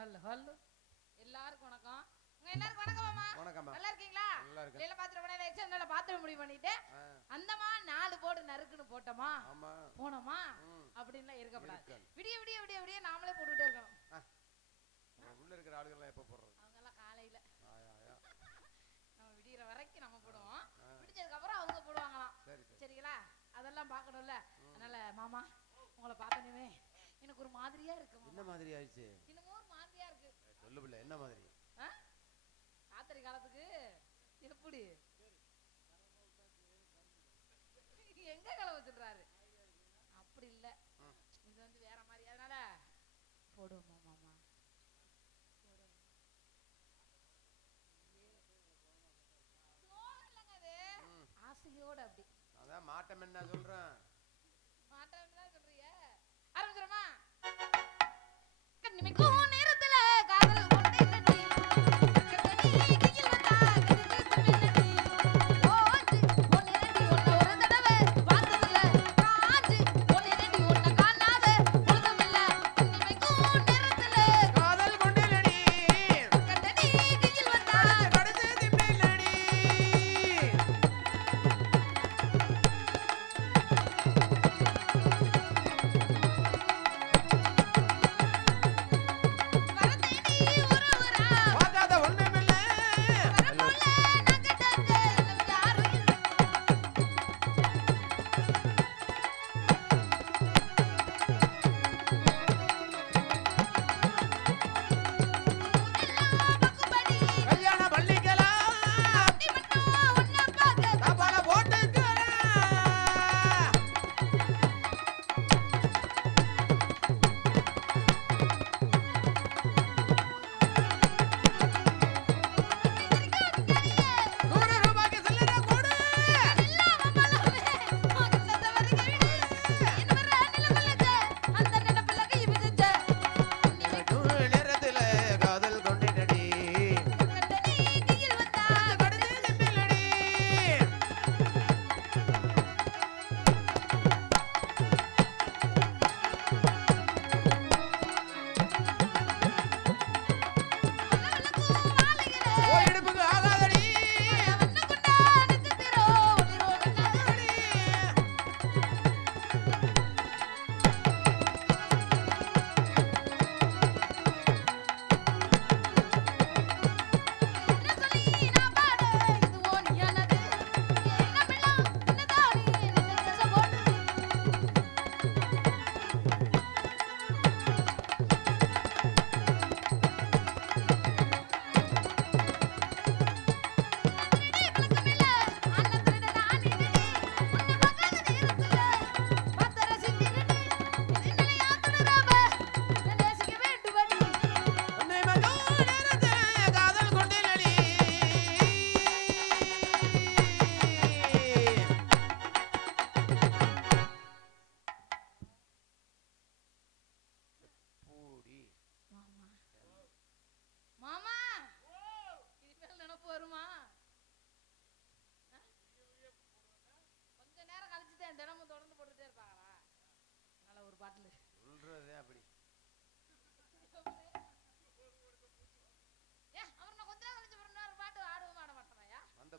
Hello hello எல்லாருக்கும் வணக்கம். உங்க எல்லாருக்கும் வணக்கம் மாமா. வணக்கம்மா. நல்லா இருக்கீங்களா? நல்லா இருக்கு. இல்ல பாத்து ரொம்ப நேரம் ஆயிடுச்சு, அதனால பாத்து முடிவு பண்ணிட்டு அந்தமா 4 போடு நறுக்குன்னு போட்டோமா போனோமா அப்படின்லாம் இருக்கக்கூடாது. விடிய விடிய விடிய விடிய நாமளே போட்டுட்டே இருக்கணும். உள்ள இருக்கிற ஆளுகள்லாம் எப்ப போடுறது? அவங்க எல்லாம் காலையில நம்ம விடியற வரைக்கும் நம்ம போடுவோம். விடிச்சதுக்கு அப்புறம் அவங்க போடுவாங்களாம். சரிங்களா? அதெல்லாம் பார்க்கணும்ல. அதனால மாமா உங்களை பார்த்தனே எனக்கு ஒரு மாதிரியா இருக்கு. என்ன மாதிரி ஆயிடுச்சு? இன்னமும் ஒரு மாதிரியா இருக்கு. சொல்லு பிள்ளை, என்ன மாதிரி? காத்தரி காலத்துக்கு எப்படி எங்க கலவை சொல்றாரு? அப்படி இல்ல, இது வந்து வேற மாதிரி. அதனால போடுவோமா மாமா, போடுவோம். அது ஆசையோட அப்படி அதான் மாட்டம் என்ன சொல்றேன். மாட்டம் என்ன சொல்றீங்க? ஆரம்பிச்சிரமா? கண்ணிமைக்கும் நேரத்துல காதல் கொண்டே நடி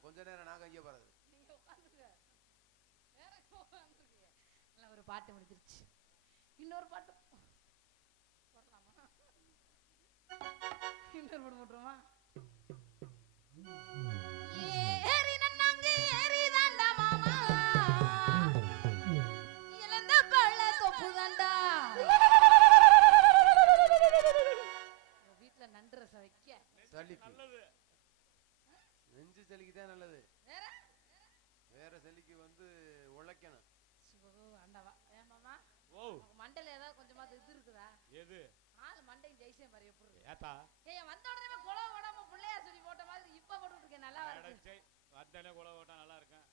கொஞ்ச நேரம் நாங்க இங்க போறது. நீங்க உட்கார்ந்துங்க. வேற உட்கார்ந்துருக்கீங்க. நல்ல ஒரு பாட்டு முடிஞ்சிருச்சு. இன்னொரு பாட்டு போடலாமா? இன்னொரு பாட்டு போட்டுருமா? ஏறி நன்னாங்க ஏறி தாண்டா மாமா, இழந்த பள்ள தொப்பு தாண்டா. வீட்டுல நண்டு ரசம் வைக்க நல்லது. நெஞ்சு சளிக்கு தான் நல்லது. வேற சளிக்கு வந்து உழைக்கணும். ஆண்டவா. ஏன் மாமா மண்டையில ஏதாவது கொஞ்சமா இது இருக்குதா? எது? ஆளு மண்டையும் ஜெய்சேன் பாரு எப்படி இருக்கு. ஏத்தா ஏய் வந்த உடனே குளோ ஓடாம பிள்ளையார் சொல்லி போட்ட மாதிரி இப்ப போட்டுட்டு இருக்கேன். நல்லா இருக்கு. வந்தனே குளோ ஓட்டா நல்லா இருக்கேன்.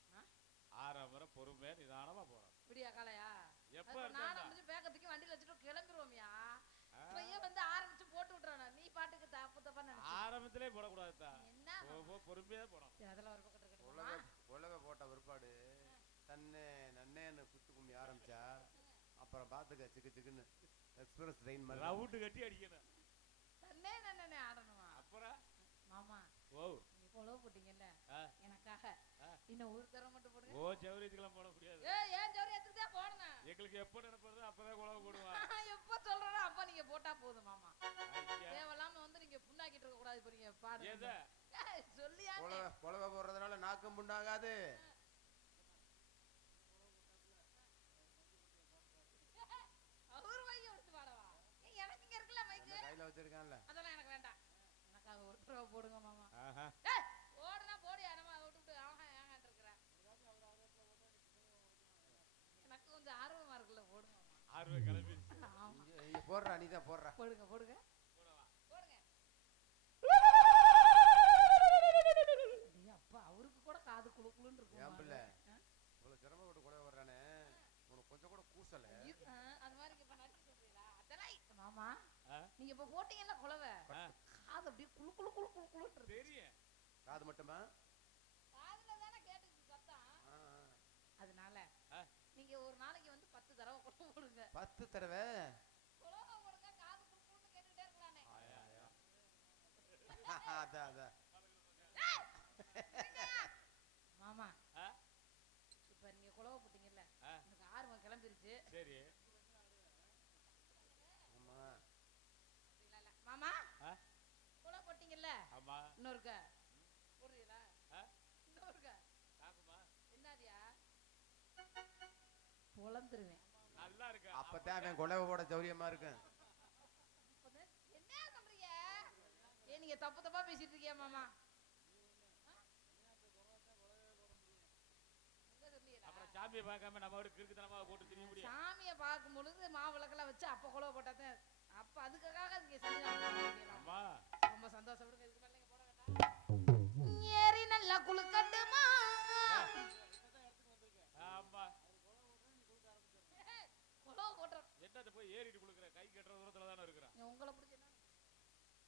ஆரம்பர பொறுமையா நிதானமா போறோம். விடியா காலையா? எப்ப நானும் முடிஞ்சு பேக்கத்துக்கு வண்டில வச்சிட்டு கிளம்பிடுவோம்யா. இப்பயே வந்து ஆரம்பிச்சு போட்டு விட்டுறானே. நீ பாட்டுக்கு தப்பு தப்பா நினைச்சு ஆரம்பத்திலே போட கூடாதுடா. என்ன பொறுமையா போறோம். அதெல்லாம் ஒரு பக்கம் இருக்கட்டும். உலக போட்ட விற்பாடு தன்னை நன்னேன்னு குத்து கும்மி ஆரம்பிச்சா அப்புறம் பாத்துக்க சிக்கு சிக்குன்னு எக்ஸ்பிரஸ் ட்ரெயின் மாதிரி ரவுண்ட் கட்டி அடிக்கணும். தன்னை நன்னே ஆடணுமா? அப்புறம் மாமா ஓ நீங்க கொலவு போட்டீங்கல்ல எனக்காக ஆ. இன்னும் ஒரு தரம் மட்டும் போடுங்க. ஓ ஜவுரியத்துக்கெல்லாம் போட முடியாது. ஏன் ஜவுரியத்துக்கு தான் போடணும்? எங்களுக்கு எப்ப நினைப்பறது அப்பதான் குழவு போடுவான். எப்ப சொல்றேனோ அப்ப நீங்க போட்டா போதும் மாமா. தேவையில்லாம வந்து நீங்க புண்ணாக்கிட்டு இருக்க கூடாது. இப்ப நீங்க பாடுங்க. சொல்லியா கொலவை போடுறதுனால நாக்கம் புண்ணாகாது. அவர் மைக்கு எடுத்து பாடவா? எனக்கு இங்க இருக்குல்ல மைக்கு கையில வச்சிருக்கான்ல. அதெல்லாம் எனக்கு வேண்டாம். எனக்காக ஒரு தடவை போடுங்க மாமா. ஓடுனா போடியா, நம்ம அதை விட்டுட்டு ஏங்கான் இருக்கிற. எனக்கு கொஞ்சம் ஆர்வமா இருக்குல்ல, போடுங்க மாமா. ஆர்வம் கிளம்பிடுச்சு. இங்க போடுறா, நீ தான் போடுறா. போடுங்க போடுங்க போடுங்க. அப்பா அவருக்கு கூட காது குளு குளுன்னு இருக்கும். ஏன் பிள்ளை இவ்வளவு சிரமப்பட்டு கொலை வர்றானே, உனக்கு கொஞ்சம் கூட கூசல. அது மாதிரி இப்ப நடிக்க சொல்றீங்களா? அதெல்லாம் மாமா நீங்க இப்ப போட்டீங்கல்ல கொலவை, காது அப்படியே குளு குளு குளு குளு குளுன்னு தெரியும். காது மட்டுமா? காதுல தானே கேட்டுச்சு சத்தம். அதனால நீங்க ஒரு நாளைக்கு வந்து 10 தடவை கொலவை போடுங்க. 10 தடவை கொலவை போடுங்க, காது குளு குளுன்னு கேட்டுட்டே இருக்கலானே. அதான் மாமா இப்ப நீங்க கொலவை போட்டீங்கல்ல, எனக்கு ஆர்வம் கிளம்பிருச்சு. சரி மாமா கொலை போட்டீங்கல்ல, ஆமா இன்னொருக்க போடுறீங்களா? இன்னொருக்க தாக்குமா என்னதியா பொளந்துருவேன். நல்லா இருக்கு. அப்பதான் அவன் கொலை போட சௌரியமா இருக்கு. என்ன சொல்றீங்க? நீங்க தப்பு தப்பா பேசிட்டு இருக்கீங்க மாமா. அப்புறம் சாமியை பார்க்காம நம்ம ஒரு கிறுக்குத்தனமா போட்டு திரிய முடியும். சாமியை பார்க்கும் பொழுது மாவிளக்கெல்லாம் வச்சு அப்ப கொலை போட்டாதான், அப்ப அதுக்காக நீங்க செஞ்சா ரொம்ப சந்தோஷம். விடுங்க, இதுக்கு மேல நீங்க போட வேண்டாம். ஏறி நல்லா குளுக்கட்டுமா? ஆமா கொலை போட்ற என்னது போய் ஏறிட்டு குளுக்குற, கை கட்டுற தூரத்துல தானே இருக்கிறான். உங்களை பிடிச்ச என்ன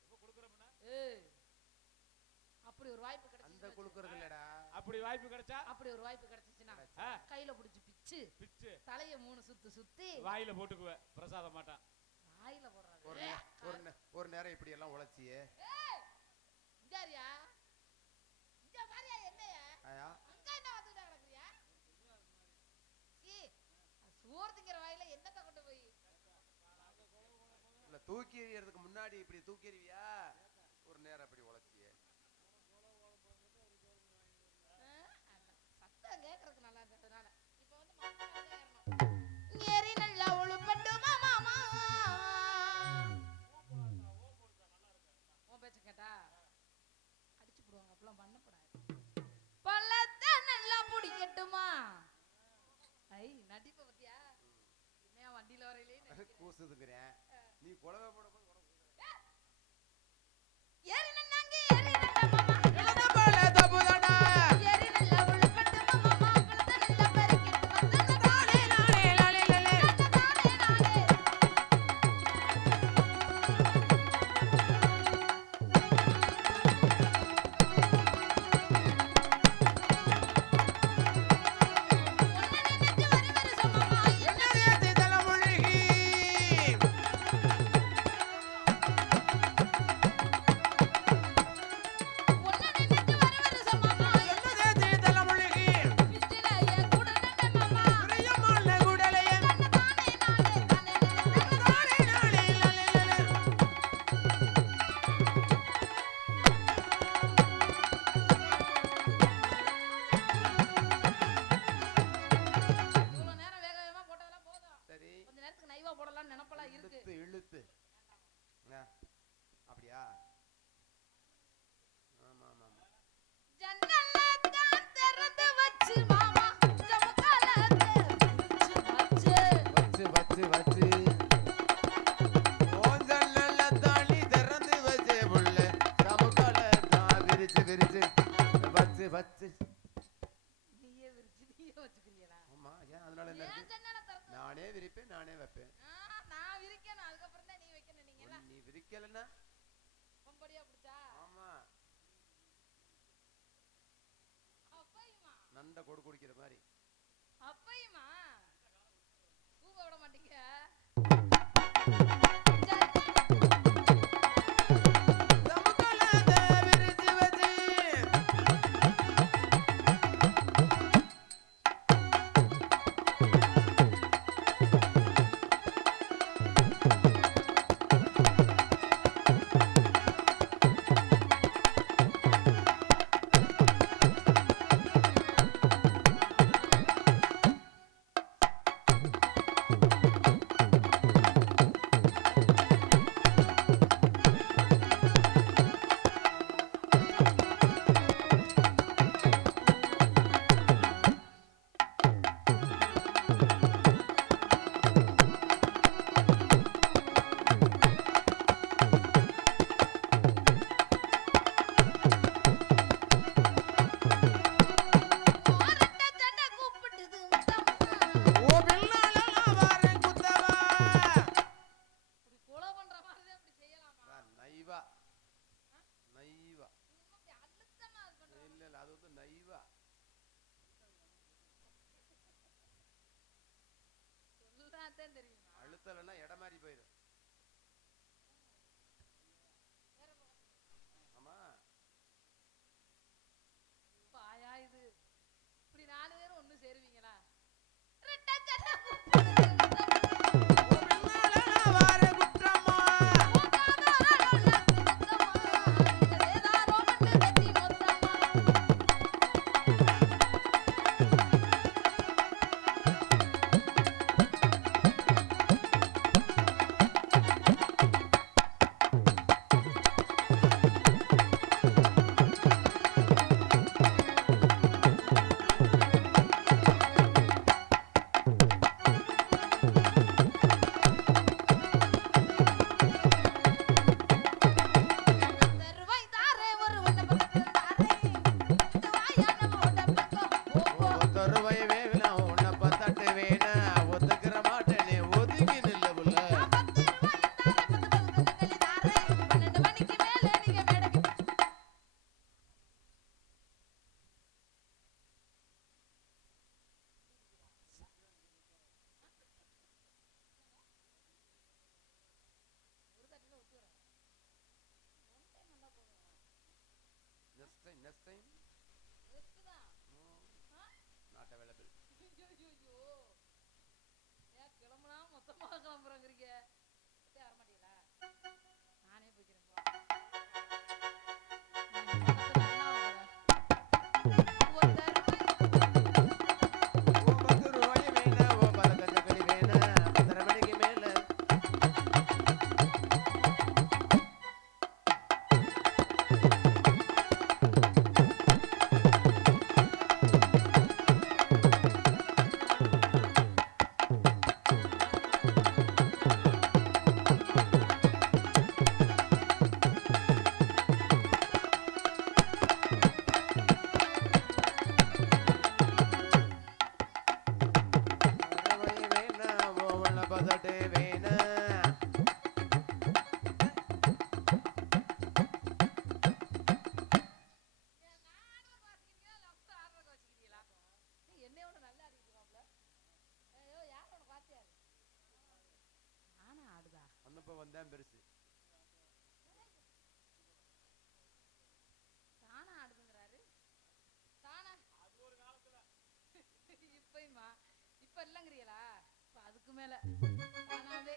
எப்ப குளுக்குறோம்னா அப்படி ஒரு வாய்ப்பு கிடைச்சு அந்த குளுக்குறது இல்லடா. அப்படி வாய்ப்பு கிடைச்சா, அப்படி ஒரு வாய்ப்பு கிடைச்சிச்சுன்னா கையில பிடிச்சு பிச்சு தலைய 3 சுத்து சுத்தி வாயில போட்டுக்குவ. பிரசாத மாட்டான் வாயில போடுறாரு. ஒரு நேரம் இப்படி எல்லாம் உழைச்சியே. இந்தாரியா இங்க பாரியா என்னையா அங்க என்ன வந்துட்டா கிடக்குறியா? சோறு திங்கிற வாயில என்னத்தை கொண்டு போய் இல்ல தூக்கி எறியறதுக்கு முன்னாடி இப்படி தூக்கி எறிவியா? ஒரு நேரம் இப்படி உழைச்சியே. சத்தம் கேட்கறதுக்கு நல்லா இருந்ததுனால இப்ப வந்து ஏறி நல்லா ஒழுப்பட்டுமா மாமா? உன் பேச்சு கேட்டா அடிச்சு போடுவாங்க. அப்பெல்லாம் பண்ணப்படாது. பள்ளத்தை நல்லா பிடிக்கட்டுமா? நடிப்ப பத்தியா? என்ன வண்டியில வரையிலே கூசுதுங்கிறேன். நீ கொலவை போட போது ஏறி நன்னாங்க ஏறி நன்னா மாமா என்ன போல தப்புதாடா. ஏறி நல்லா ஒழுப்பட்டுமா மாமா? பள்ளத்தை நல்லா பறிக்கிட்டு வந்தானே நானே நானே நானே இழுத்து அப்படியா? ஆமா ஆமா ஆமா. ஜன்னல்ல தான் திறந்து வச்சு மாமா ஜமகாலத்தை வச்சு வச்சு வச்சு ஓ ஜன்னல்ல தாளி திறந்து வச்சு புள்ள ஜமகால நான் விரிச்சு விரிச்சு வச்சு வச்சு நீயே வச்சுக்கிறீங்களா? ஆமா. ஏன் அதனால என்ன இருக்கு? நானே விரிப்பேன், நானே வைப்பேன். நான் விரிக்கணும், அதுக்கப்புறம் தான் நீ வைக்கணும். நீங்க நீ விரிக்கலன்னா பொம்படியா பிடிச்சா? ஆமா. அப்பையுமா நண்ட கொடு குடிக்கிற மாதிரி. அப்பையுமா தூங்க விட மாட்டீங்க. அழுத்தத்தான் தெரியுமா? அழுத்தலைன்னா இடம் மாறி போயிடும். ஆமா பாயா இது இப்படி 4 பேரும் ஒண்ணு சேருவீங்களா? next time not available. ஏன் கிளம்புனா மொத்தமா கிளம்புறங்கிறீங்க? வர மாட்டீங்களா? நானே போய்க்கிறேன். வந்தான் பெருசு தானா ஆடுதுங்கிறாரு. தானா அது ஒரு காலத்துல இப்பயுமா இப்ப இல்லங்கறீங்களா? இப்ப அதுக்கு மேல தானாவே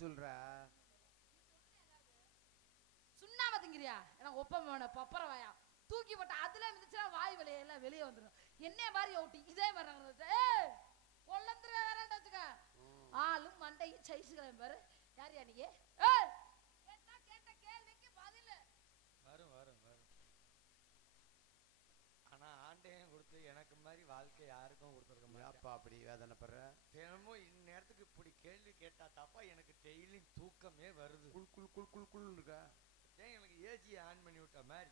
சொல்ற சுண்ணாம திங்கிறியா? எனக்கு ஒப்பமான பப்பரவாயா தூக்கி போட்ட அதுல மிதிச்சா வாய் வலிய எல்லாம் வெளியே வந்துடும். என்ன மாதிரி ஓட்டி இதே மாதிரி கொல்லந்துற வேறண்டா வச்சுக்க. ஆளும் மண்டையும் சைஸ்கிறேன் பாரு. யார் நீ? கேட்ட கேள்விக்கு பதில் வரும் வரும் வரும். ஆனா ஆண்டையும் கொடுத்து எனக்கு மாதிரி வாழ்க்கை யாருக்கும் கொடுத்துருக்க மாட்டேன். அப்படி வேதனைப்படுற தினமும் இந்நேரத்துக்கு இப்படி கேள்வி கேட்டா தாப்பா எனக்கு டெய்லி தூக்கமே வருது. குள் குள் குள் குள் குள் இருக்கா? ஏன் எனக்கு ஏசியை ஆன் பண்ணி விட்ட மாதிரி.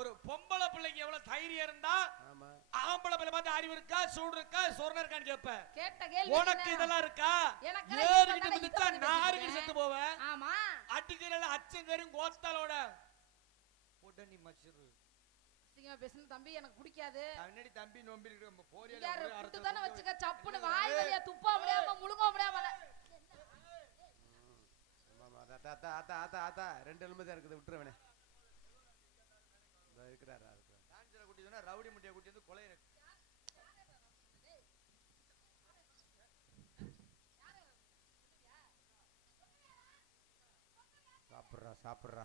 ஒரு பொம்பளை பிள்ளைக்கு எவ்வளவு தைரியம் இருந்தா ஆமா ஆம்பளை பிள்ளை பார்த்து அறிவு இருக்கா சூடு இருக்கா சொரண இருக்கான்னு கேப்ப. கேட்ட கேள்வி உனக்கு இதெல்லாம் இருக்கா? எனக்கு ஏறிட்டு மிதிச்சா நாருக்கு செத்து போவ. ஆமா அடிக்கிறல அச்சங்கரும் கோத்தாலோட உடனே மச்சிரு சீக்கிரமா பேசுன தம்பி எனக்கு பிடிக்காது. முன்னாடி தம்பி நோம்பி இருக்கு போறியா யாரு குத்து தான வச்சுக்க சப்புன்னு வாய் வழியா துப்பா முடியாம முழுங்க முடியாம ஆமா அத்தா அத்தா அத்தா அத்தா அத்தா 2 எலும்பு தான் இருக்குது விட்டுருவேனே இருக்கிறாரா டான்ஸ்ல குட்டி சொன்னா ரவுடி முட்டிய குட்டி வந்து கொலை சாப்பிடுறா சாப்பிடுறா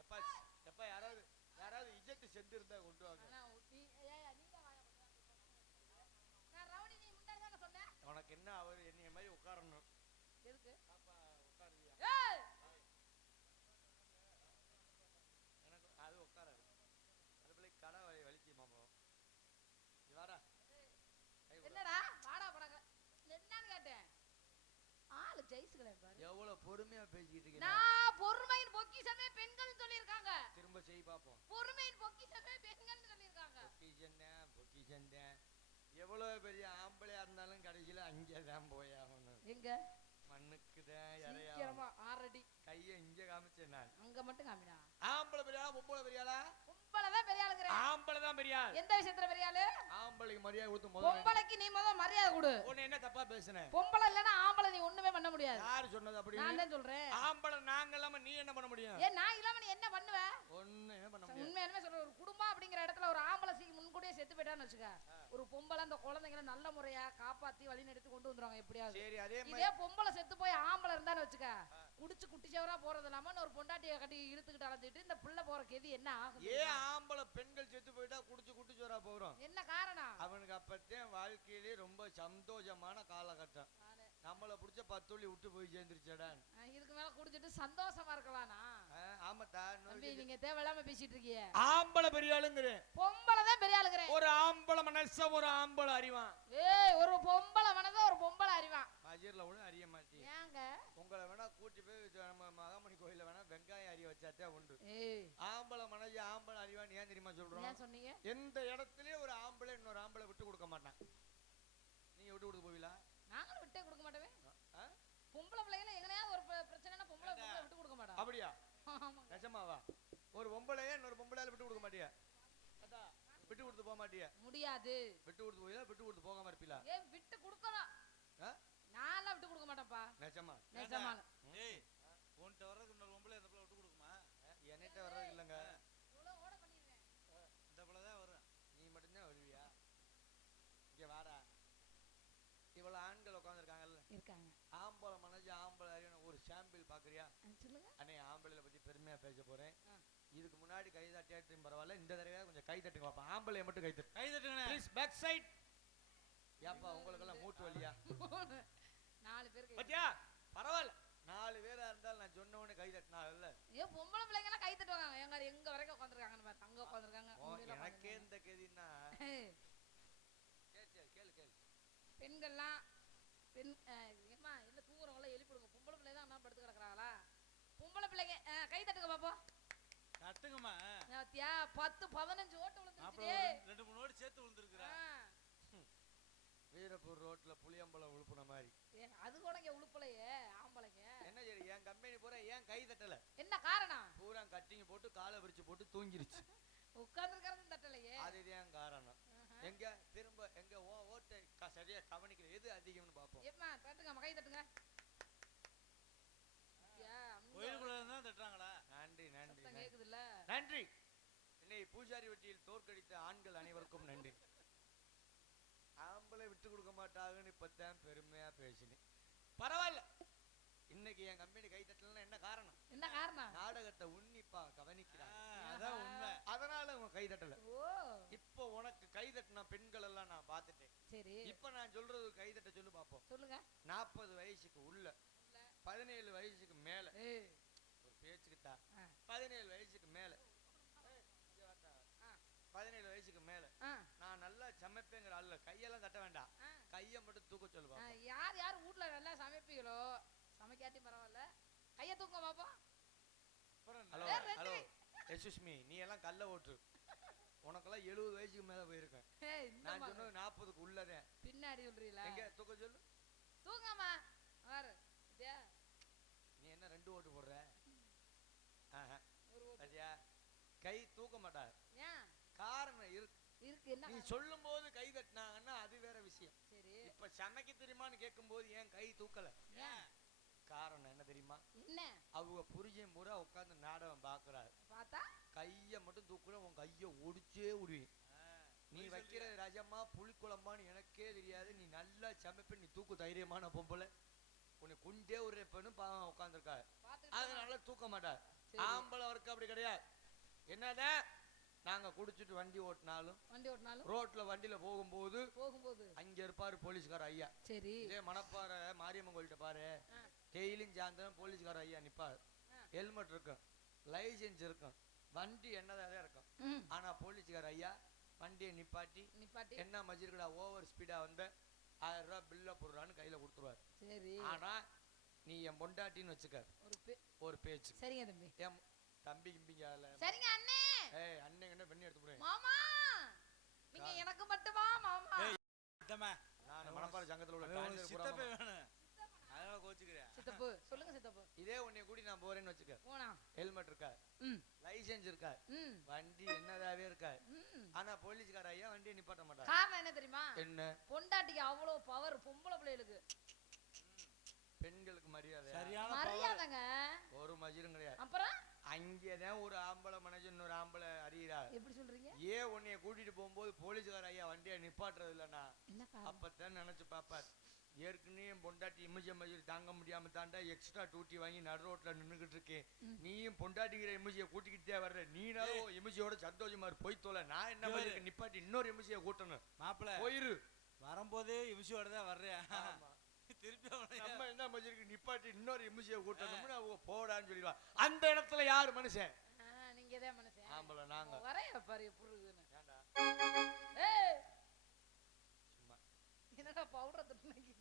எப்பா எப்பா யாராவது இஜெக்ட் செஞ்சு இருந்தா கொண்டு வாங்க. உனக்கு என்ன அவர் என்னைய மாதிரி உட்காரணும். எதுக்கு பாப்பா உட்காருவியா? ஏய் எனக்கு அது உட்காராது. அது பிள்ளை கடை வலிக்கு மாமா. நீ வாடா. என்னடா வாடா படங்க என்னன்னு கேட்டேன். ஆளு ஜெயிஸ்களே பாரு. எவ்வளவு பொறுமையா பேசிட்டு இருக்கீங்க. நான் பொறுமையின் பொக்கிஷமே பெண்கள்னு சொல்லிருக்காங்க. திரும்ப செய் பாப்போம். பொறுமையின் பொக்கிஷமே பெண்கள்னு சொல்லிருக்காங்க. பொக்கிஷன் எவ்வளவு பெரிய ஆம்பளையா இருந்தாலும் கடைசியில அங்கதான் போயாகணும். எங்க மண்ணுக்குதான் இறையா. சீக்கிரமா 6 அடி கையை இங்க காமிச்சேன் நான். அங்க மட்டும் காமினா. ஆம்பளை பெரியாளா பொம்பளை பெரியாளா? பொம்பளை தான் பெரிய ஆளுங்கற. ஆம்பளை தான் பெரியாள். எந்த விஷயத்துல பெரிய ஆளு? ஆம்பளைக்கு மரியாதை கொடுத்து முதல்ல. பொம்பளைக்கு நீ முதல்ல மரியாதை கொடு. உன்னை என்ன தப்பா பேசுன? பொம்பளை இல்லனா ஆம்பளை நீ ஒண்ணுமே பண்ண முடியாது. யார் சொன்னது அப்படி? நான் தான் சொல்றேன். ஆம்பளை நாங்க இல்லாம நீ என்ன பண்ண முடியும்? ஏன் நான் இல்லாம நீ என்ன பண்ணுவ? ஒண்ணுமே பண்ண முடியாது. உண்மையாலுமே சொல்ற ஒரு குடும்பம் அப்படிங்கிற இடத்துல ஒரு ஆம்பளை முன்கூட்டியே செத்து போயிட்டான்னு வச்சுக்க. ஒரு பொம்பளை அந்த குழந்தைகளை நல்ல முறையா காப்பாத்தி வழி நடத்தி கொண்டு வந்துருவாங்க எப்படியாவது. சரி அதே மாதிரி இதே பொம்பளை செத்து போய் ஆம்பளை இருந்தான்னு வச்சுக்க. குடிச்சு குட்டி சவரா போறது இல்லாம ஒரு பொண்டாட்டியை கட்டி இழுத்துக்கிட்டு அலைஞ்சிட்டு இந்த புள்ள போற கெதி என்ன ஆகுது? ஏன் ஆம்பளை பெண்கள் செத்து போயிட்டா குடிச்சு குட்டி சோறா போறோம்? என்ன காரணம்? அவனுக்கு அப்பத்தான் வாழ்க்கையிலே ரொம்ப சந்தோஷமான காலகட்டம். நம்மள புடிச்ச 10 துள்ளி விட்டு போய் சேர்ந்துருச்சடா. இதுக்கு மேல குடிச்சிட்டு சந்தோஷமா இருக்கலாம்னா? ஆமாடா. தம்பி நீங்க தேவையில்லாம பேசிட்டு இருக்கீங்க. ஆம்பளை பெரியாளுங்கறேன். பொம்பளை தான் பெரிய ஆளுங்கறேன். ஒரு ஆம்பளை மனச ஒரு ஆம்பளை அறிவான். ஏய் ஒரு பொம்பளை மனத ஒரு பொம்பளை அறிவான். மஜிர்ல கூட அறிய மாட்டீங்க. ஏங்க உங்களை வேணா கூட்டி போய் நம்ம மகாமணி கோயில்ல வேணா வெங்காயம் அறிய வச்சாத்தே உண்டு. ஏய் ஆம்பளை மனசு ஆம்பளை அறிவான் ஏன் தெரியுமா சொல்றோம்? ஏன் சொன்னீங்க? எந்த இடத்துலயே ஒரு ஆம்பளை இன்னொரு ஆம்பளை விட்டு கொடுக்க மாட்டான். நீங்க விட்டு கொடுத்து போவீங்களா? நாங்களும் விட்டே கொடுக்க மாட்டோமே. பொம்பளை பிள்ளைகளை எங்கனையாவது ஒரு பிரச்சனைனா பொம்பளை விட்டு கொடுக்க மாட்டோம். அப்படியா? ஆமா. நிஜமாவா? ஒரு பொம்பளையே இன்னொரு பொம்பளையால விட்டு கொடுக்க மாட்டியா? விட்டு கொடுத்து போக மாட்டியா? முடியாது. விட்டு கொடுத்து போயா? விட்டு கொடுத்து போகாம இருப்பீங்களா? ஏய் விட்டு கொடுக்கணும். நான்லாம் விட்டு கொடுக்க மாட்டேன்ப்பா. நிஜமா? நிஜமா. ஏய் உன்கிட்ட வர்றதுக்கு இன்னொரு பொம்பளை இந்த பிள்ளை விட்டு கொடுக்குமா? என்கிட்ட வர்றது இல்லைங்க. இவ்வளவு ஓட பண்ணிடுவேன். இந்த பிள்ளை தான் வரும். நீ மட்டும்தான் வருவியா? இங்க வாடா. இவ்வளவு ஆண்கள் உட்காந்துருக்காங்கல்ல இருக்காங்க. ஆம்பளை மனசு ஆம்பளை அறிவு ஒரு சாம்பிள் பாக்குறியா? சொல்லுங்க. அண்ணே ஆம்பளைல பத்தி பெருமையா பேச போறேன். இதுக்கு முன்னாடி கை தட்டியாட்டும் பரவாயில்ல, இந்த தடவை கொஞ்சம் கை தட்டுங்க பாப்பா. ஆம்பளைய மட்டும் கை தட்டு. கை தட்டுங்க ப்ளீஸ் பேக் சைடு. ஏப்பா உங்களுக்கு எல்லாம் மூட்டு வலியா? 4 பேர் கை. பாத்தியா? பரவாயில்ல. 4 பேரா இருந்தாலும் நான் சொன்ன உடனே கை தட்டினா இல்ல. ஏ பொம்பளை பிள்ளைங்க எல்லாம் கை தட்டுவாங்க. எங்க வரைக்கும் உட்கார்ந்திருக்காங்கன்னு பாரு. அங்க உட்கார்ந்திருக்காங்க. எனக்கே இந்த கதின்னா கேளு பெண்கள்லாம் ஏமா இல்ல தூங்குறவங்கள எழுப்பிடுங்க. பொம்பளை பிள்ளை தான் அண்ணா படுத்து கிடக்குறாங்களா? பொம்பளை பிள்ளைங்க கை தட்டுங்க பாப்போம். தட்டுங்கம்மா. பாத்தியா 10 15 ஓட்டு விழுந்துருச்சு. 2 3 ஓட்டு சேர்த்து விழுந்துருக்குறா. வீரப்பூர் ரோட்ல புளியம்பளம் உழுப்புன மாதிரி. அது கூட இங்க உழுப்பலையே ஆம்பளைங்க. என்ன சரி என் கம்பெனி பூரா ஏன் கை தட்டல? என்ன காரணம்? பூரா கட்டிங் போட்டு காலை விரிச்சு போட்டு தூங்கிருச்சு. உட்கார்ந்திருக்கிறது தட்டலையே. அதுதான் காரணம். எங்க திரும்ப எங்க ஓட்டை சரியா கவனிக்கல. எது அதிகம்னு பாப்போம். ஏம்மா தட்டுங்க கை தட்டுங்க. கோயிலுக்குள்ள தான் தட்டுறாங்களா? நன்றி நன்றி கேக்குதுல்ல? நன்றி. என்னை பூஜாரி வெட்டியில் தோற்கடித்த ஆண்கள் அனைவருக்கும் நன்றி. ஆம்பளை விட்டு கொடுக்க மாட்டாங்கன்னு இப்பதான் பெருமையா பேசினேன். பரவாயில்ல. இன்னைக்கு என் கம்பெனி கை தட்டலன்னா என்ன காரணம்? என்ன காரணம்? நாடகத்தை உன்னிப்பா கவனிக்கிறாங்க. அதான் உண்மை. அதனால உன் கை தட்டல. ஓ இப்போ உனக்கு கை தட்டின பெண்கள் எல்லாம் நான் பார்த்துட்டேன். சரி இப்ப நான் சொல்றது கை தட்ட சொல்லு பாப்போம். சொல்லுங்க. 40 வயசுக்கு உள்ள 17 வயசுக்கு மேல ஒரு பேச்சுக்கிட்டா 17 வயசுக்கு மேல 17 வயசுக்கு மேல நான் நல்லா சமைப்பேங்கிற ஆள்ல கையெல்லாம் தட்ட வேண்டாம். கையை மட்டும் தூக்க சொல்லுவா. யார் யார் வீட்ல நல்லா சமைப்பீங்களோ சமைக்காட்டி பரவாயில்ல கை கைய தூக்க பாப்பா. ஹலோ ஏய், ஹலோ ரெண்டு. எக்ஸ்கியூஸ் மீ, நீ எல்லாம் கல்ல ஓட்டு. உனக்கெல்லாம் 70 வயசுக்கு மேல போயிருக்கேன். ஏய், இந்த நான் மாதிரி. சொன்னது 40க்கு உள்ளதே. பின்னாடி சொல்றீங்களா? எங்க தூக்க சொல்லு. தூங்கம்மா. பாரு. இதே நீ என்ன 2 ஓட்டு போடுற? ஆஹா. ஒரு ஓட்டு. பாத்தியா? கை தூக்க மாட்டார். ஏன்? காரணம் இருக்கு. என்ன? நீ சொல்லும்போது கை தட்டினாங்கன்னா அது வேற விஷயம். சரி. இப்ப சமைக்க தெரியுமான்னு கேட்கும்போது ஏன் கை தூக்கல? ஏன்? காரணம் என்ன தெரியுமா? என்ன? அவங்க புரிஞ்சேன் பூரா உட்கார்ந்து நாடகம் பாக்குறாரு. பார்த்தா கைய மட்டும் தூக்குற உன் கைய ஒடிச்சே விடுவேன். நீ வைக்கிற ரஜமா புளிக்குழம்பான்னு எனக்கே தெரியாது. நீ நல்லா சமைப்ப. நீ தூக்கு தைரியமான பொம்பளை. உன்னை குண்டே ஒரு பெண்ணு பாவம் உட்காந்துருக்கா. அதனால தூக்க மாட்டார். ஆம்பளை வர்க்கு அப்படி கிடையாது. என்னதான் நாங்க குடிச்சிட்டு வண்டி ஓட்டினாலும் ரோட்ல வண்டியில போகும்போது அங்க இருப்பாரு போலீஸ்கார ஐயா. சரி. இதே மணப்பாறை மாரியம்மன் கோயில்கிட்ட பாரு, டெய்லியும் சாயந்தரம் போலீஸ்கார ஐயா நிப்பாரு. ஹெல்மெட் இருக்கும், லைசன்ஸ் இருக்கும், வண்டி என்னதான் இருக்கும். ஆனா போலீஸ்கார ஐயா வண்டியை நிப்பாட்டி என்ன மஜிருக்கடா ஓவர் ஸ்பீடா வந்த 1000 ரூபாய் பில்ல போடுறான்னு கையில கொடுத்துருவாரு. சரி. ஆனா நீ என் பொண்டாட்டின்னு வச்சுக்க ஒரு பேச்சு. சரிங்க தம்பி. என் தம்பி கிம்பிங்க. சரிங்க அண்ணே. ஏய் அண்ணன் பெண்ணு எடுத்து போறேன். மாமா நீங்க எனக்கு மட்டுமா மாமா? நான் மணப்பாறை சங்கத்துல உள்ள சித்தப்பே வேணும். அதனால கோச்சுக்கிறேன். சித்தப்பு சொல்லுங்க சித்தப்பு. இதே உன்னை கூடி நான் போறேன்னு வச்சுக்க. போனா ஹெல்மெட் இருக்கா, லைசன்ஸ் இருக்கா, வண்டி என்னதாவே இருக்கா. ஆனா போலீஸ்கார ஐயா வண்டியை நிப்பாட்ட மாட்டாங்க. காரணம் என்ன தெரியுமா? என்ன? பொண்டாட்டிக்கு அவ்வளவு பவர். பொம்பளை பிள்ளைகளுக்கு பெண்களுக்கு மரியாதை. சரியான மரியாதைங்க. ஒரு மஜிரும் கிடையாது. அப்புறம் அங்கேதான் ஒரு ஆம்பளை மனுஷன் இன்னொரு ஆம்பளை அறியறா. எப்படி சொல்றீங்க? ஏன் உன்னைய கூட்டிட்டு போகும்போது போலீஸ்கார ஐயா வண்டியை நிப்பாட்டுறது இல்லன்னா அப்பதான் நினைச்சு பாப்பார். ஏற்கனவே என் பொண்டாட்டி இமிஜ மஜிரி தாங்க முடியாம தாண்டா எக்ஸ்ட்ரா டூட்டி வாங்கி நடு ரோட்ல நின்றுகிட்டு இருக்கேன். நீயும் பொண்டாட்டிக்கிற இமிஜியை கூட்டிக்கிட்டே வர்ற. நீனாலும் இமிஜியோட சந்தோஷமா போய் தோல. நான் என்ன மாதிரி நிப்பாட்டி இன்னொரு இமிஜியை கூட்டணும். மாப்பிள்ள போயிரு. வரும்போதே இமிஷியோட தான் வர்றேன். திருப்பி நம்ம என்ன மஜிருக்கு நிப்பாட்டி இன்னொரு இமிஜியை கூட்டணும்னு அவங்க போடான்னு சொல்லிடுவா. அந்த இடத்துல யாரு மனுஷன்? நீங்க தான் மனுஷன். ஆம்பளை நாங்க வரைய பாரு புருகுன்னு. ஏண்டா ஏய் சும்மா என்னடா பவுடர் தட்டுனீங்க?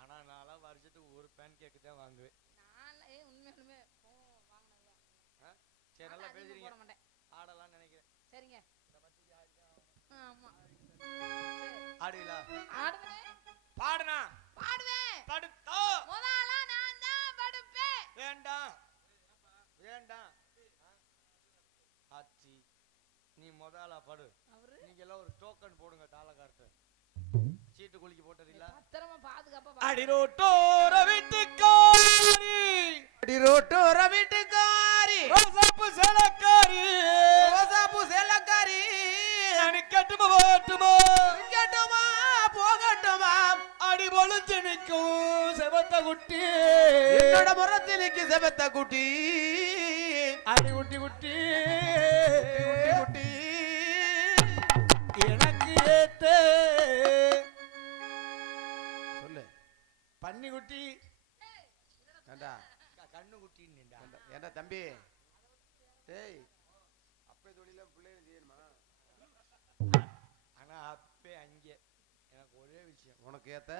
ஆனா நான் வருஷத்துக்கு ஒரு பேன் கேக் தான் வாங்குவேன். நான் உண்மையாலுமே வாங்கினேன். சரி நல்லா பேசுறீங்க. போட மாட்டேன். ஆடலாம் நினைக்கிறேன். சரிங்க. ஆமா ஆடுவீங்களா? ஆடுவேன். பாடுனா பாடுவேன். படுத்தோ முதல்ல நான் தான் படுப்பேன். வேண்டாம் வேண்டாம். ஆச்சி நீ முதல்ல படு. நீங்க எல்லாம் ஒரு டோக்கன் போடுங்க. தாளக்கார்ட்ட சீட்டு குலுக்கி போட்டதில்ல. பத்திரமா பாதுகாப்பா. அடிரோட்டோர வீட்டுக்காரி, அடிரோட்டோர வீட்டுக்காரி, ரோசாப்பு சேலக்காரி, ரோசாப்பு சேலக்காரி, அணிக்கட்டுமா போட்டுமா கேட்டுமா போகட்டுமா, அடி பொழுது நிற்கும் செவத்த குட்டி, என்னோட முறத்திலுக்கு செவத்த குட்டி, அடி குட்டி குட்டி குட்டி எனக்கு ஏத்த சொல்லு. பன்னி குட்டி. ஏண்டா கண்ணு குட்டின்னு ஏண்டா தம்பி, டேய் அப்பே தொழில பிள்ளைங்க செய்யணுமா? ஆனா அப்பே அங்கே எனக்கு ஒரே விஷயம். உனக்கு ஏத்த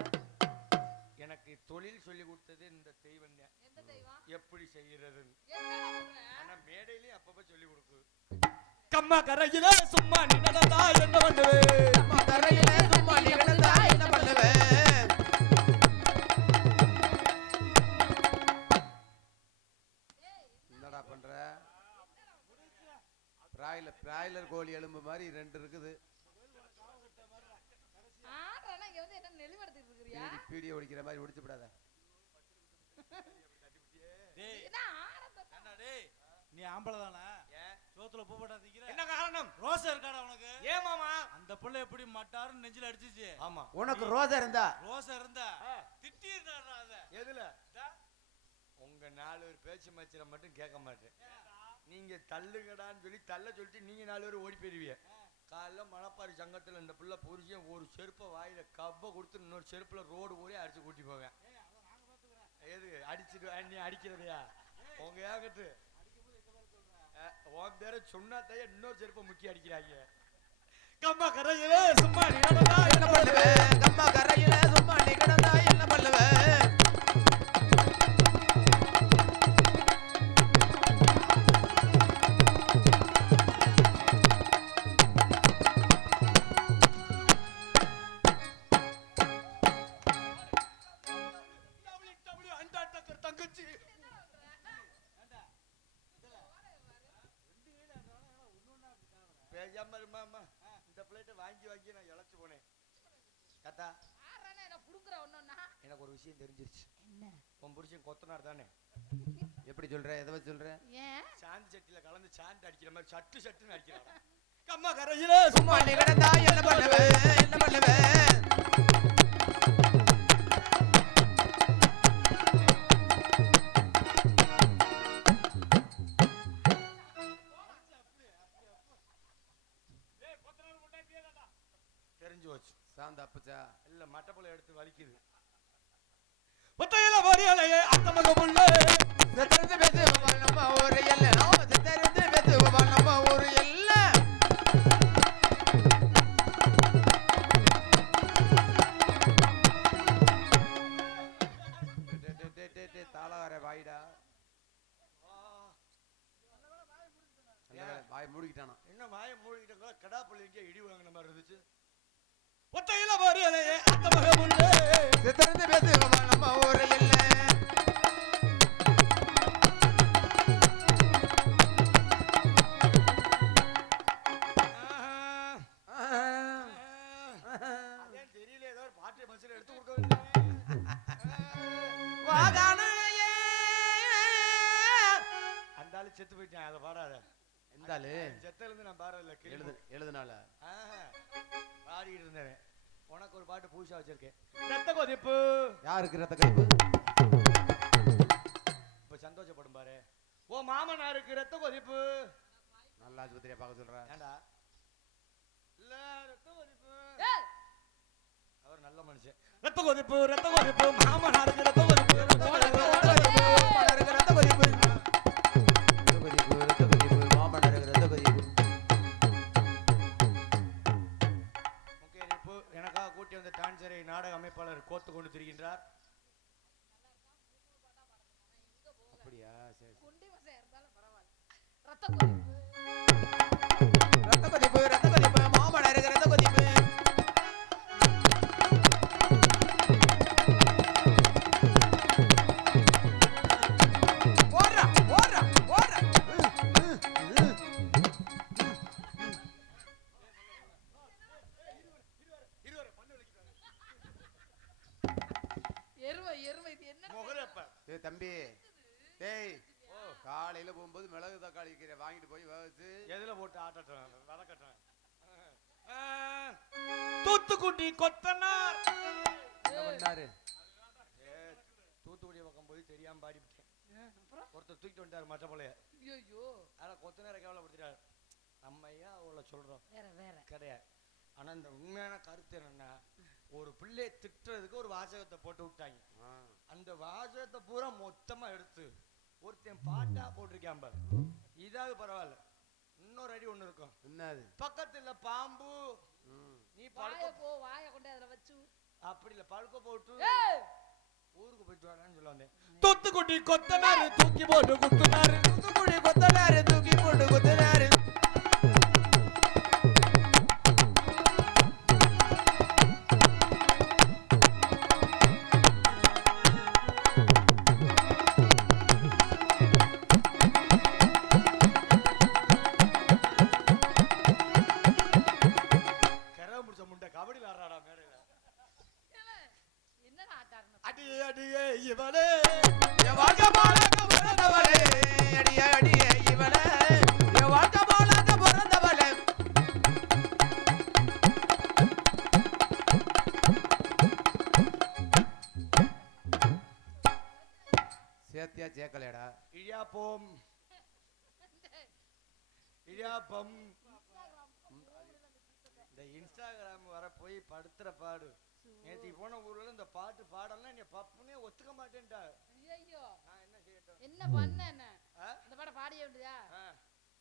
எனக்கு தொழில் சொல்லி கொடுத்தது இந்த தெய்வம் தான். எந்த தெய்வம்? எப்படி செய்யறதுன்னு. ஆனா மேடையிலேயே அப்பப்ப சொல்லி கொடுக்கு. கம்மா கரையில சும்மா நின்னதா என்ன பண்ணுவேன்? அம்மா கரையில சும்மா நீ கிடந்தா என்ன பண்ணுவேன்? என்னடா பண்ற? பிராய்லர் கோழி எலும்பு மாதிரி 2 இருக்குது. ஆடுறனா இங்க வந்து என்ன நெளிவெடுத்துட்டு இருக்கறியா? பீடியை ஒடிக்கிற மாதிரி ஒடிச்சு விடாத. டேய் என்ன ஆரம்ப என்ன டேய் நீ ஆம்பள தானே? சோத்துல பூ போட்டா திக்கிற? என்ன காரணம்? ரோசா இருக்காடா உனக்கு? ஏன் மாமா? அந்த புள்ள எப்படி மட்டாருன்னு நெஞ்சில அடிச்சிச்சு? ஆமா. உனக்கு ரோசா இருந்தா ரோசா இருந்தா திட்டிட்டாடா அத. எதுல? உங்க 4 பேர் பேச்சு மச்சர மட்டும் கேட்க மாட்டேன். நீங்க தள்ளுங்கடான்னு சொல்லி தள்ள சொல்லிட்டு நீங்க 4 பேர் ஓடி போயிருவீங்க. காலைல மணப்பாறை சங்கத்துல இந்த புள்ள புரிஞ்சேன் ஒரு செருப்பை வாயில கப்ப கொடுத்து இன்னொரு செருப்புல ரோடு போய் அடிச்சு கூட்டி போவேன். எது அடிச்சுட்டு நீ அடிக்கிறதையா? உங்க ஏகட்டு உன் பேர சொன்னாத்தையா இன்னொரு செருப்பை முக்கி அடிக்கிறாங்க. கம்மா கரையில சும்மா நின்னதா என்ன பண்ணுவேன்? கம்மா கரையில சும்மா நீ கிடந்தா என்ன பண்ணுவேன்? அம்மா இந்த பிளேட்டை வாங்கி வாங்கி நான் இழைச்சு போனேன். கத்தா ஆறானே என்ன புடுங்குற ஒண்ணொண்ணா. எனக்கு ஒரு விஷயம் தெரிஞ்சிருச்சு. என்ன? உன் புருஷன் கொத்தனார் தானே? எப்படி சொல்ற? எதை வச்சு சொல்ற? ஏன்? சாந்து சட்டியில கலந்து சாந்து அடிக்கிற மாதிரி சட்டுன்னு அடிக்கிறான். கம்மா கரையில சும்மா நீ கிடந்தா என்ன பண்ணுவேன்? என்ன பண்ணுவேன்? தெரிஞ்சு போச்சு. சாந்த அப்பச்சா இல்ல மட்டப்புல எடுத்து வலிக்குது. ஒத்தையில வரியலையே அத்தமக முள்ளே செத்தறிந்து பேசுவான் நம்ம ஊரு எல்ல. செத்தறிந்து பேசுவான் நம்ம ஊரு எல்ல. தாளவார வாயிடா. வாய் மூடிக்கிட்டானா? என்ன வாயை மூடிக்கிட்டா கடா புள்ளிங்க இடி வாங்கின மாதிரி இருந்துச்சு. ஒத்தையில வரியலையே அத்தமக முள்ளே செத்தறிந்து பேசுவான் நம்ம ஊரு எல்ல. அதான் தெரியல ஏதோ ஒரு பாட்டு பஸ்ல எடுத்து கொடுக்க வேண்டியது. வாகானையே அந்த ஆளு செத்து போயிட்டான். அதை பாடாத. எந்த ஆளு? செத்தல இருந்து நான் பாடல. எழுதுனால பாடிட்டு இருந்தேன். உனக்கு ஒரு பாட்டு பூசா வச்சிருக்கேன். ரத்த கொதிப்பு. யாருக்கு ரத்த கழிப்பு? இப்ப சந்தோஷப்படும் பாரு. ஓ மாமனாருக்கு ரத்த கொதிப்பு. நல்ல ஆஸ்பத்திரியா பார்க்க சொல்ற. ஏண்டா இல்ல ரத்த கொதிப்பு. ஏய், அவர் நல்ல மனுஷன். ரத்த கொதிப்பு மாமனாருக்கு ரத்த கொதிப்பு மாமனாருக்கு ரத்த கொதிப்பு. முக்கியரிப்பு. எனக்காக கூட்டி வந்த டான்சரை நாடக அமைப்பாளர் கோத்து கொண்டு திரிகின்றார். அப்படியா? சரி. குண்டி மசை இருந்தாலும் பரவாயில்ல. ரத்த கொதிப்பு. ரத்த கொதிப்பு மாமனாருக்கு ரத்த கொதிப்பு. ஓடுறா ஓடுறா ஓடுறா. எருமை இது என்ன? முகரப்ப ஏய் தம்பி, டேய் காலையில போகும்போது மிளகு தக்காளி கீரை வாங்கிட்டு போய் வச்சு எதுல போட்டு ஆட்டட்டும் வதக்கட்டும். தூத்துக்குடி கொத்தனார் என்ன பண்ணாரு? தூத்துக்குடி பக்கம் போய் தெரியாம பாடிவிட்டேன். அப்புறம் ஒருத்தர் தூக்கிட்டு வந்துட்டாரு மற்ற போல. ஐயோ ஆனா கொத்த நேரம் கேவலப்படுத்திட்டாரு. நம்ம ஐயா அவ்வளோ சொல்றோம் வேற கிடையாது. ஆனா இந்த உண்மையான கருத்து என்னன்னா, ஒரு பிள்ளையை திட்டுறதுக்கு ஒரு வாசகத்தை போட்டு விட்டாங்க. அந்த வாசகத்தை பூரா மொத்தமா எடுத்து ஒருத்தன் பாட்டா போட்டிருக்கான் பாரு. இதாவது பரவாயில்ல. இன்னொரு அடி ஒண்ணு இருக்கும். என்னது? பக்கத்துல பாம்பு. நீ வாய கொண்டு அதுல வச்சு அப்படி இல்ல பழுக்க போட்டு ஏய், ஊருக்கு போயிட்டு வரலான்னு சொல்ல வந்தேன். தூத்துக்குடி கொத்தனார் தூக்கி போட்டு குத்துனாரு தூத்துக்குடி கொத்தனாரு தூக்கி போட்டு குத்துனாரு. கரவை முடிச்ச முண்டை கபடி விளாடுறாடா மேடையில. என்னடா ஆட்டாருன்னு அடியே அடியே இவளே என் வாழ்க்கை போலாக்க பிறந்தவளே, அடியே அடியே இவளே, என் வாழ்க்கை போலாக்க பிறந்தவளே. சேத்தியா சேக்கலையடா? இடியாப்பம் இடியாப்பம். இந்த இன்ஸ்டாகிராம் வர போய் படுத்துற பாடு. நேற்று போன ஊர்ல இந்த பாட்டு பாடலாம் நீ பப்புனே ஒத்துக்க மாட்டேன்டா. ஐயோ நான் என்ன செய்யட்டும்? என்ன பண்ண என்ன ஆ? இந்த பாட பாடிய வேண்டியதா? ஆ,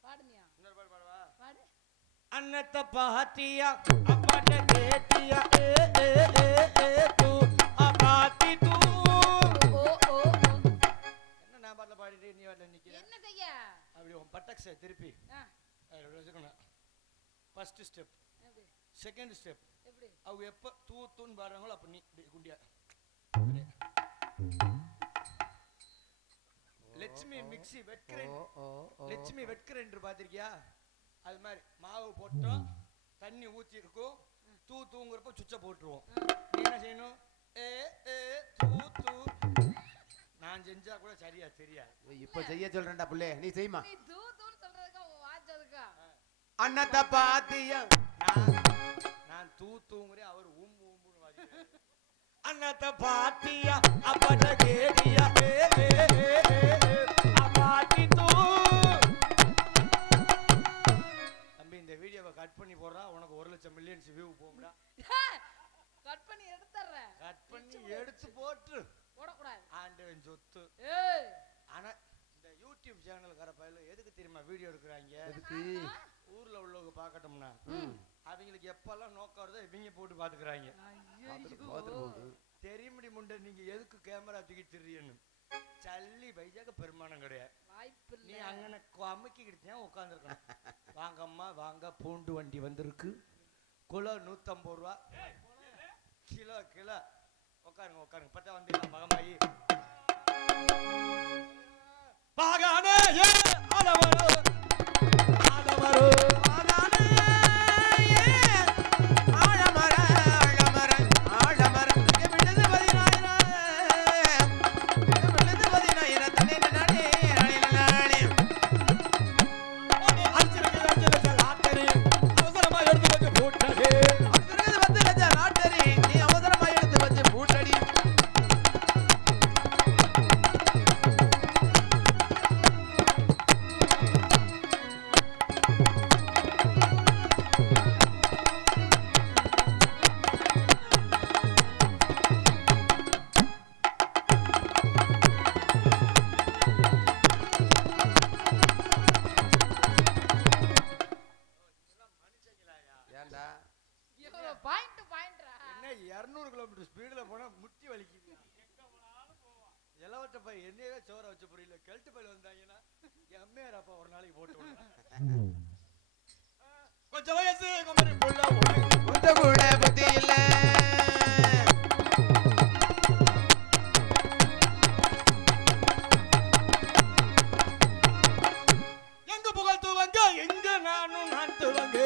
பாடுனியா? இன்னொரு பாட்டு பாடவா? பாடு. அன்னத்த பாத்தியா அப்பாட்ட கேட்டியா ஏ ஏ ஏ ஏ தூ அபாத்தி தூ ஓ ஓ ஓ. என்ன நான் பாட்டில் பாடிட்டு நீ பாட்டில் நிக்கிற? என்ன செய்ய? அப்படி உன் பட்டக்ஸை திருப்பி ஆ, வச்சுக்கணும். ஃபர்ஸ்ட் ஸ்டெப், எப்படி செகண்ட் ஸ்டெப். எப்படி? அவங்க எப்ப தூத்துன்னு பாடுறாங்களோ அப்ப நீ இப்படி குண்டியா. லட்சுமி மிக்ஸி வெட்கிறேன். ஓ ஓ ஓ. லட்சுமி வெட்கிறேன் பாத்திருக்கியா? அது மாதிரி மாவு போட்டோம் தண்ணி ஊத்தி இருக்கும் தூங்குறப்ப சுவிட்சை போட்டுருவோம். நீ என்ன செய்யணும்? ஏ ஏ தூ தூ. நான் செஞ்சா கூட சரியா தெரியாது. இப்ப செய்ய சொல்றேன்டா புள்ளே, நீ செய்யுமா. நீ தூ தூன்னு சொல்றதுக்கா வாச்சதுக்கா அண்ணத்தை பாத்தியா நான் தூங்குறேன், அவர் ஊம்புன்னு வாசிக்கிறாரு. அண்ணத்தை பாத்தியா அப்பட கேட்டியா அப்பாட்டி தூ. தம்பி இந்த வீடியோவை கட் பண்ணி போடுறா, உனக்கு 1,00,000 மில்லியன்ஸ் வியூ போகும்டா. கட் பண்ணி எடுத்துறேன். கட் பண்ணி எடுத்து போட்டு போடக்கூடாது. ஆண்டவன் சொத்து. ஏய் ஆனா இந்த யூடியூப் சேனல்கார பையல எதுக்கு தெரியுமா வீடியோ எடுக்கிறாங்க? எதுக்கு? ஊர்ல உள்ளவங்க பார்க்கட்டும்னா அவங்களுக்கு எப்பெல்லாம் நோக்கம் வருதோ இவங்க போட்டு பாத்துக்கிறாங்க. தெரியுமடி முண்டை, நீங்க எதுக்கு கேமரா தூக்கி திரியன்னு சல்லி பைசாக்கு பெருமானம் கிடையாது. நீ அங்கன அமுக்கிக்கிட்டு உட்காந்துருக்கணும். வாங்கம்மா வாங்க, பூண்டு வண்டி வந்திருக்கு, கிலோ 150 ரூபா, கிலோ உட்காருங்க. பத்தா வந்து மகமாயி பாகானே ஏ ஆலமரோ ஆலமரோ பாகானே ஏ ஆழமர ஆழமர ஆழமர விழுது 10000 தனி நானே நானே அஞ்சு லாட்டரி அவசரமா எடுத்து வச்சு போட்டே. அது 10 லாட்டரி நீ அவசரமா எடுத்து வச்சு பூட்டடி. ஏன்டா இவ்வளவு பாயிண்ட்ரா. என்ன 200 கிலோமீட்டர் ஸ்பீடுல போனா முட்டி வலிக்குது. இலவட்ட பை என்னையவே சோற வச்ச புரியல. கெல்ட்டு பையில வந்தாங்கன்னா எம்ஏஆர் அப்பா ஒரு நாளைக்கு போட்டு விடுறேன். கொஞ்சம் வயசு குமரி புள்ள புத்த கூட புத்தி இல்ல. எங்க புகழ் துவங்க எங்க நானும் நான் துவங்க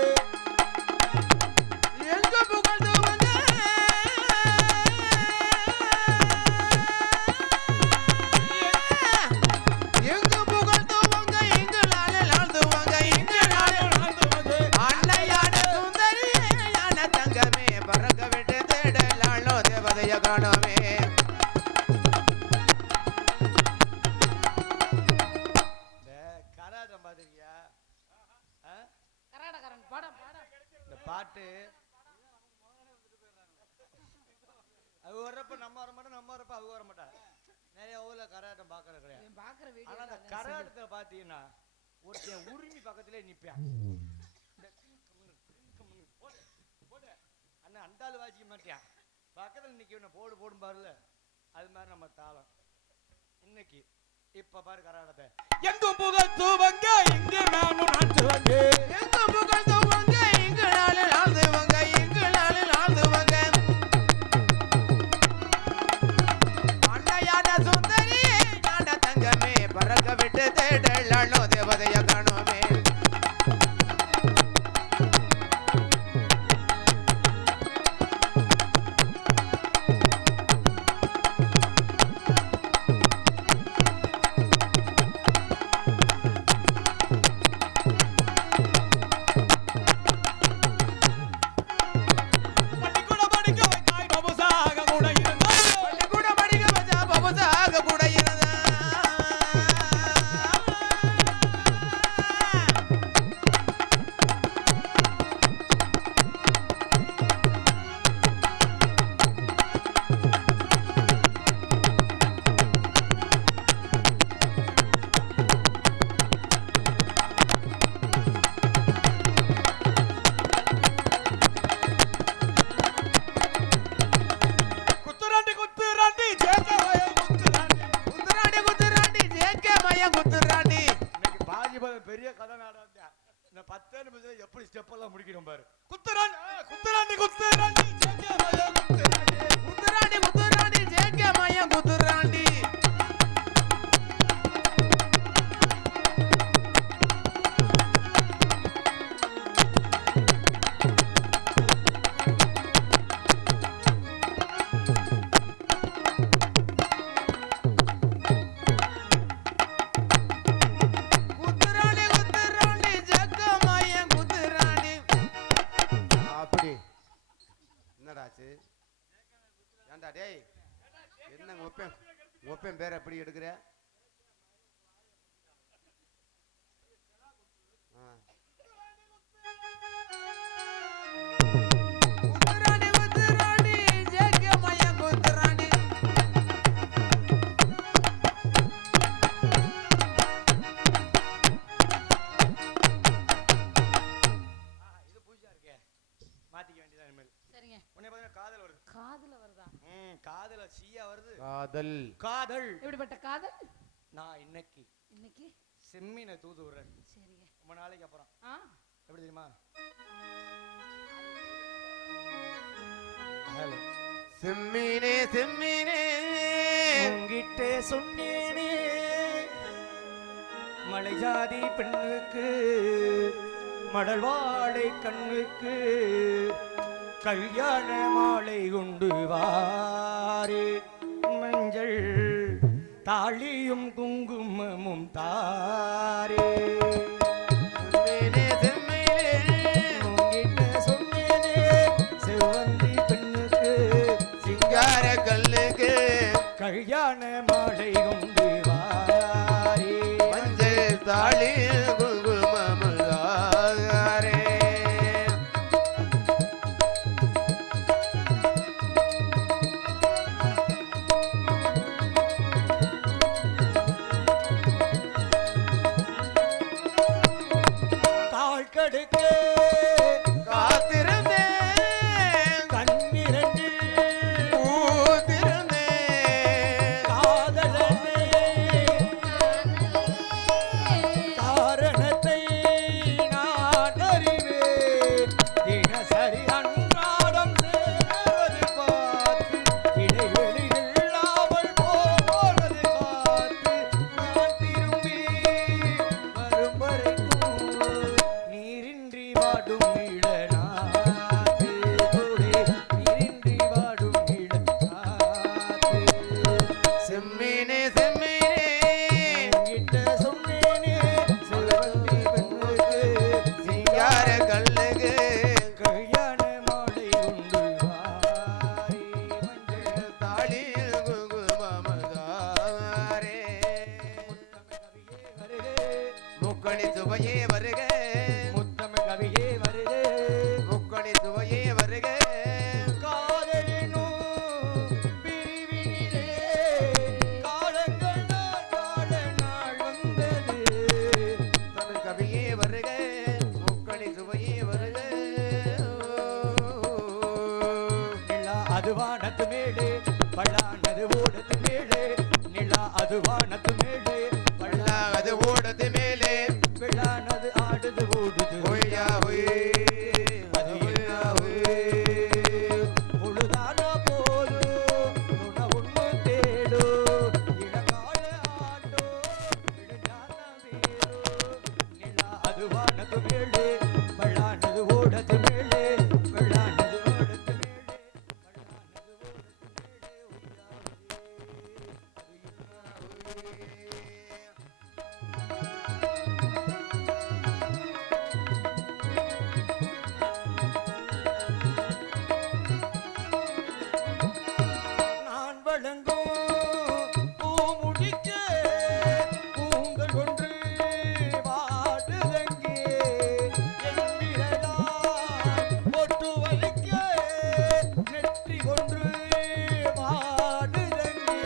எங்க புகழ் துவங்க எங்க புகழ் துவங்க எங்களால நாள் துவங்க எங்களால நான் துவங்க. அன்னையான சுந்தரி யான தங்கமே பறக்க விட்டு தேடலாளோ தேவதைய காணோமே. இந்த கராட்டம் பாத்திருக்கியா? கராடக்காரன் படம் இந்த பாட்டு அது வர்றப்ப நம்ம வர மாட்டோம், நம்ம வரப்ப அவங்க வர மாட்டா. நிறைய ஊர்ல கராட்டம் பாக்குறது கிடையாது. இவன் பாக்குற ஆனா அந்த வீடியோ கராட்டத்தை பாத்தீங்கன்னா ஒருத்தன் உரிமை பக்கத்திலே நிப்பான். அண்ணா அண்டாள் வாசிக்க மாட்டியான், பக்கத்துல நிக்க போடு போடும் பாருல. அது மாதிரி நம்ம தாளம். இன்னைக்கு இப்ப பாரு கராட்டத்தை. எங்க புகழ் துவங்க எங்க நானும் நான் துவங்க எங்க புகழ் துவங்க எங்களால நாள் துவங்க எங்களால நாள் துவங்க அன்னையான சுந்தரி யான தங்கமே பறக்க விட்டு தேடலாளோ தேவதைய காணோமே. என்னாச்சு ஏண்டா டேய் என்ன ஒப்பேன் பேர் எப்படி எடுக்கிற காதல சீயா வருது. காதல் காதல் எப்படிப்பட்ட காதல்? நான் இன்னைக்கு செம்மீனை தூது விடுறேன். சரிங்க. ரொம்ப நாளைக்கு அப்புறம். எப்படி தெரியுமா? ஹலோ செம்மீனே செம்மீனே உங்கிட்டே சொன்னேனே மலை ஜாதி பெண்ணுக்கு மடல் வாழை கண்ணுக்கு கல்யாண மாலை கொண்டு வாரே மஞ்சள் தாலியும் குங்குமமும் தாரே உங்கிட்ட சொன்னேனே செவ்வந்தி பெண்ணுக்கு சிங்கார கல்லுக்கு கல்யாண மாலை கொண்டு வாரே மஞ்சள் தாலி குங்குமமும் தாரே கடுக்க காத்திருந்தேன் கண்ணிரண்டு ஊத்திருந்தேன் காதலனே காரணத்தை நான் அறிவேன் தினசரி அன்றாடம் சேர்வது பார்த்து இடைவெளி இல்லாமல் போனது பார்த்து நான் திரும்பி வரும் வரைக்கும் நீரின்றி வாடும் இளநாத்து போலே நீரின்றி வாடும் இளநாத்து செம்மீனே செம்மீனே உன்கிட்ட சொன்னேனே செல்வந்தி பெண்ணுக்கு சிங்கார கல்லுக்கு கல்யாண மாலை உண்டு வாரி மஞ்சள் தாலி குங்குமமும் தாரே முக்கணி சுவையே வருக முத்தமிழ் கவியே வருக முக்கணி சுவையே வருக காதலினும் பிரிவினிலே காலங்கள் கால நாள் வந்தது தமிழ் கவியே வருக முக்கணி சுவையே வருக நிலா அது வானத்து மேலே பள்ளானது ஓடத்து மேலே நிலா அது வானத்து மேலே அது ஓடத்து மேலே வெள்ளானது ஆடுது ஓடுது ஒய்யா ஒய் அது என்ன பொழுதானா போதும் துண ஒண்ணு தேடு இளங்கால ஆட்டோ இடுஞ்சான வேலோ நிலா அது வானத்து மேலே பள்ளானது ஓடத்து மேலே வெள்ளானது ஓடத்து மேலே பள்ளானது ஓடத்து மேலே நான் வழங்கும் பூமுடிக்க பூங்கள் ஒன்று வாடுதங்கே என் விரலால் பொட்டு வைக்க நெற்றி ஒன்று வாடுதங்கே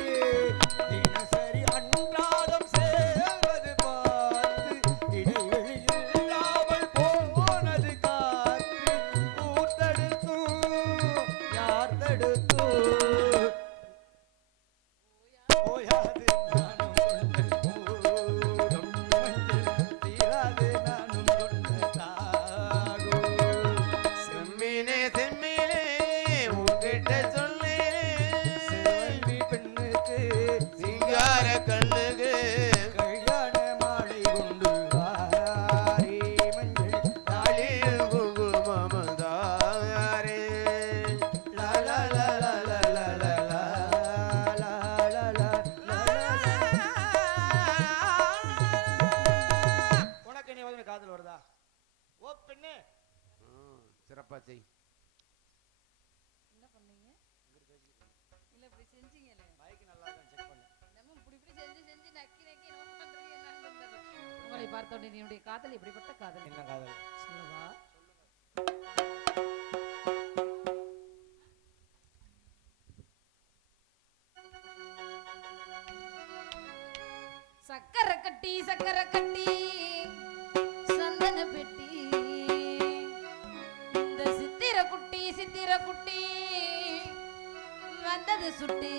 தினசரி அன்றாடம் சேர்வது பார்த்து இடைவெளி இல்லாமல் போனது காத்து ஊத்தெடுத்தும் யார் தடுத்தோ ஓயாது நானும் கொண்ட மூடும் மஞ்சள் தீராது நானும் கொண்ட தாகும் செம்மீனே செம்மீனே உன்கிட்ட சொல்லு செல்வி பெண்ணுக்கு சிங்கார கல்லுக்கு கல்யாண மாலை கொண்டு வாரி மஞ்சள் தாலி குங்குமமும் தாரே லா லா லா லா லா லா லா லா லா லா லா உனக்கு நீ வந்து காதல் வருதா? ஓ பெண்ணே சிறப்பா செய் என்ன செஞ்சீங்களே மைக் நல்லா இருக்கான்னு செக் பண்ணு. நம்ம இப்படி செஞ்சு செஞ்சு நக்கி நக்கி என்ன பண்றீங்க என்னன்னு தெரியல. உங்களை பார்த்த உடனே என்னுடைய காதல் எப்படிப்பட்ட காதல் என்ன காதல் சொல்லவா? சக்கரை கட்டி சந்தன பெட்டி இந்த சித்திர குட்டி வந்தது சுட்டி